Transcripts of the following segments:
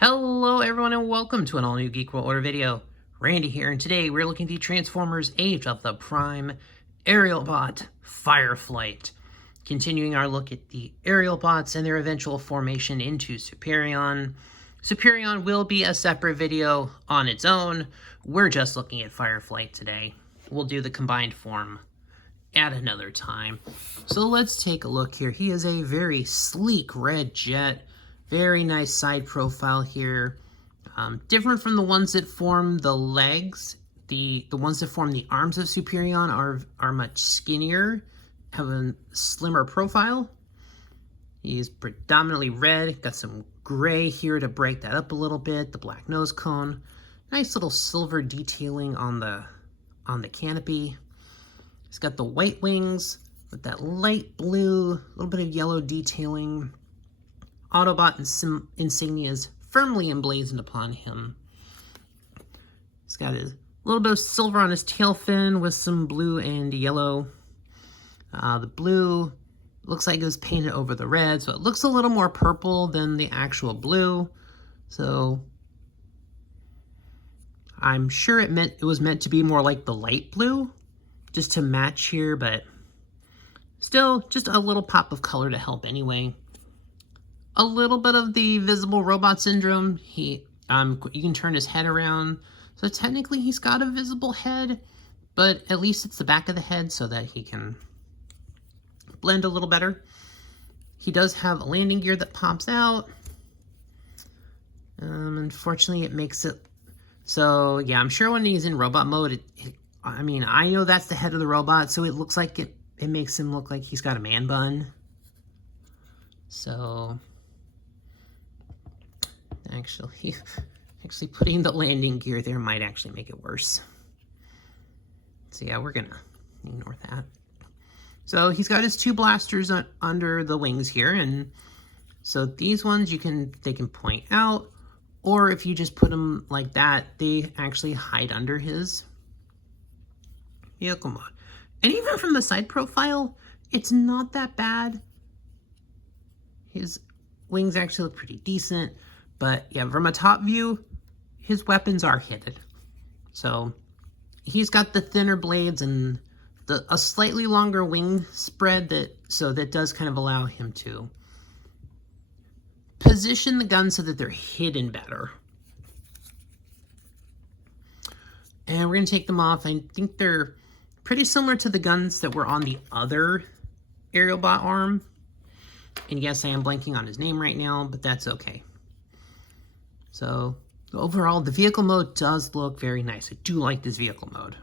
Hello everyone and welcome to an all-new Geek World Order video. Randy here, and today we're looking at the Transformers Age of the Prime Aerialbot Fireflight. Continuing our look at the Aerialbots and their eventual formation into Superion. Superion will be a separate video on its own. We're just looking at Fireflight today. We'll do the combined form at another time. So let's take a look here. He is a very sleek red jet. Very nice side profile here. Different from the ones that form the legs. The ones that form the arms of Superion are much skinnier, have a slimmer profile. He's predominantly red, got some gray here to break that up a little bit, the black nose cone. Nice little silver detailing on the canopy. He's got the white wings with that light blue, a little bit of yellow detailing. Autobot insignias firmly emblazoned upon him. He's got a little bit of silver on his tail fin with some blue and yellow. The blue looks like it was painted over the red, so it looks a little more purple than the actual blue. So I'm sure it was meant to be more like the light blue, just to match here, but still just a little pop of color to help anyway. A little bit of the visible robot syndrome. You can turn his head around. So technically he's got a visible head, but at least it's the back of the head so that he can blend a little better. He does have a landing gear that pops out. Unfortunately, it makes it... So, yeah, I'm sure when he's in robot mode, I mean, I know that's the head of the robot, so it looks like it makes him look like he's got a man bun. So... Actually putting the landing gear there might actually make it worse. So yeah, we're gonna ignore that. So he's got his two blasters under the wings here, and so these ones they can point out, or if you just put them like that, they actually hide under his vehicle mode. And even from the side profile, it's not that bad. His wings actually look pretty decent. But yeah, from a top view, his weapons are hidden. So he's got the thinner blades and a slightly longer wing spread that does kind of allow him to position the guns so that they're hidden better. And we're going to take them off. I think they're pretty similar to the guns that were on the other Aerialbot arm. And yes, I am blanking on his name right now, but that's okay. So, overall, the vehicle mode does look very nice. I do like this vehicle mode.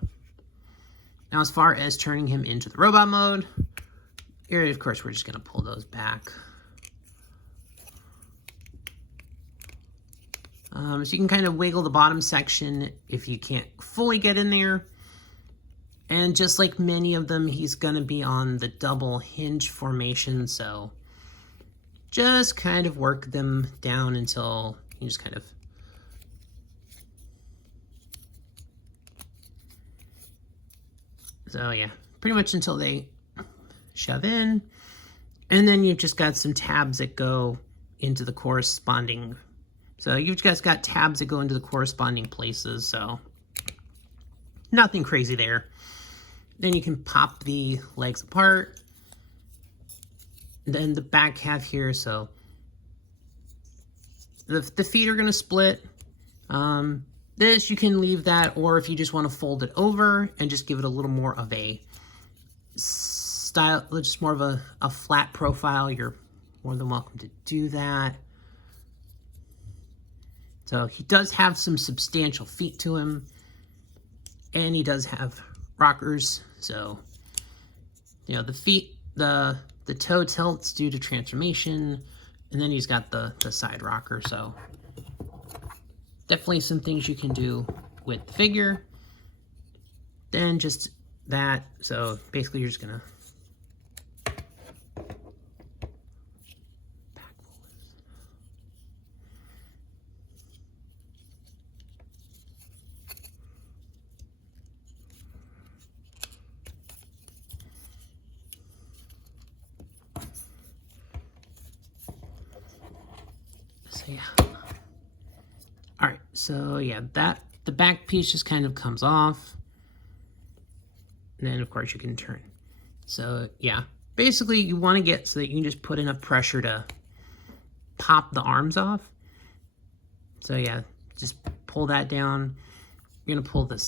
Now, as far as turning him into the robot mode, here, of course, we're just going to pull those back. So you can kind of wiggle the bottom section if you can't fully get in there. And just like many of them, he's going to be on the double hinge formation. So, just kind of work them down until... You just kind of yeah, pretty much until they shove in, and then you've just got some tabs that go into the corresponding. So you've just got tabs that go into the corresponding places. So nothing crazy there. Then you can pop the legs apart. Then the back half here. So. The feet are going to split. This, you can leave that, or if you just want to fold it over and just give it a little more of a style, just more of a flat profile, you're more than welcome to do that. So he does have some substantial feet to him, and he does have rockers. So, you know, the feet, the toe tilts due to transformation. And then he's got the side rocker, so definitely some things you can do with the figure. Then just that, so basically you're just gonna so yeah. So yeah, the back piece just kind of comes off. And then of course you can turn. So yeah, basically you want to get so that you can just put enough pressure to pop the arms off. So yeah, just pull that down. You're gonna pull the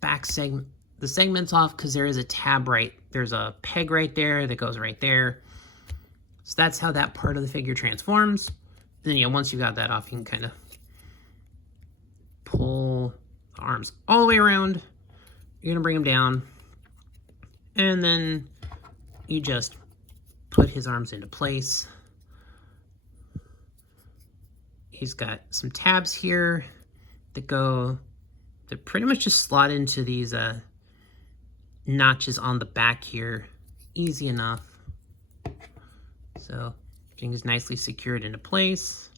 back segments off because there is a tab there's a peg right there that goes right there. So that's how that part of the figure transforms. And then yeah, once you got that off, you can kind of pull the arms all the way around. You're gonna bring them down, and then you just put his arms into place. He's got some tabs here that pretty much just slot into these notches on the back here. Easy enough. So everything is nicely secured into place.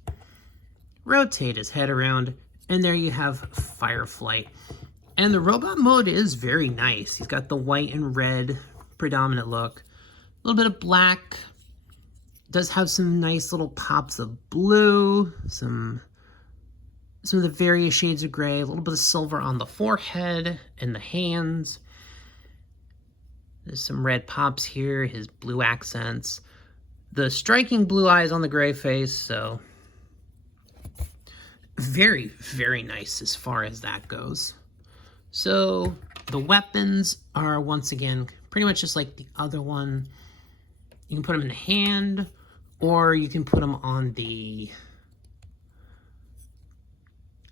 Rotate his head around, and there you have Fireflight. And the robot mode is very nice. He's got the white and red predominant look. A little bit of black. Does have some nice little pops of blue. Some of the various shades of gray. A little bit of silver on the forehead and the hands. There's some red pops here. His blue accents. The striking blue eyes on the gray face. So very, very nice as far as that goes. So the weapons are, once again, pretty much just like the other one. You can put them in the hand, or you can put them on the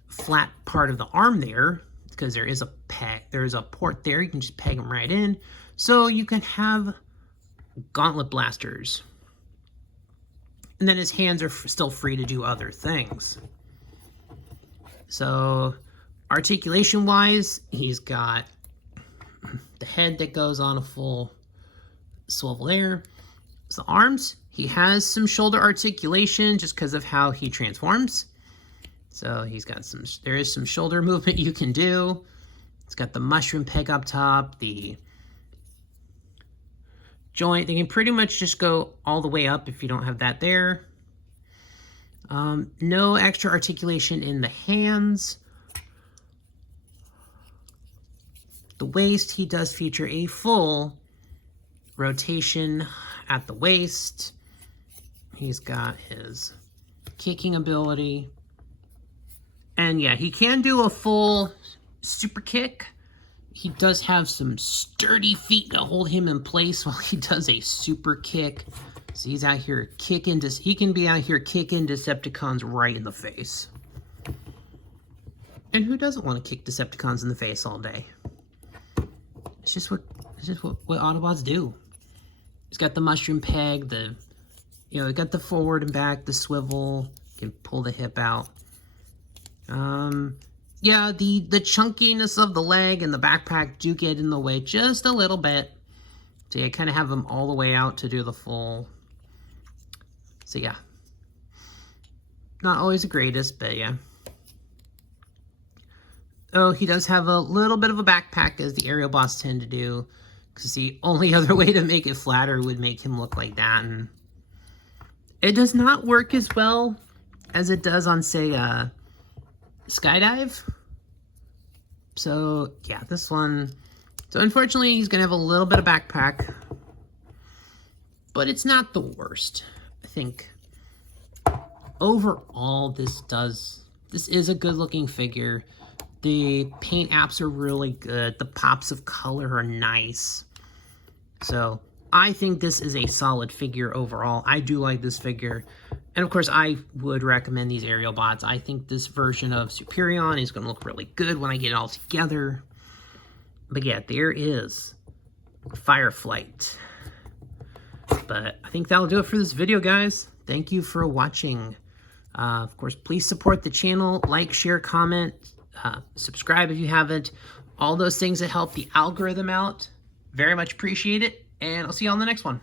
flat part of the arm there, because there is a peg, there's a port there. You can just peg them right in. So you can have gauntlet blasters. And then his hands are still free to do other things. So articulation-wise, he's got the head that goes on a full swivel there. So the arms, he has some shoulder articulation just because of how he transforms. So he's got there is some shoulder movement you can do. It's got the mushroom peg up top, the joint. They can pretty much just go all the way up if you don't have that there. No extra articulation in the hands. The waist, he does feature a full rotation at the waist. He's got his kicking ability. And yeah, he can do a full super kick. He does have some sturdy feet to hold him in place while he does a super kick. So he's out here kicking, he can be out here kicking Decepticons right in the face. And who doesn't want to kick Decepticons in the face all day? It's just what Autobots do. He's got the mushroom peg, he got the forward and back, the swivel, can pull the hip out. Yeah, the chunkiness of the leg and the backpack do get in the way just a little bit. So you kind of have them all the way out to do the full. So yeah, not always the greatest, but yeah. Oh, he does have a little bit of a backpack, as the Aerialbots tend to do, because the only other way to make it flatter would make him look like that, and it does not work as well as it does on, say, Skydive. So yeah, this one, so unfortunately he's gonna have a little bit of backpack, but it's not the worst. I think overall this is a good looking figure. The paint apps are really good. The pops of color are nice. So I think this is a solid figure overall. I do like this figure. And of course, I would recommend these Aerialbots. I think this version of Superion is going to look really good when I get it all together. But yeah, there is Fireflight. But I think that'll do it for this video, guys. Thank you for watching. Of course, please support the channel. Like, share, comment, subscribe if you haven't. All those things that help the algorithm out. Very much appreciate it. And I'll see you on the next one.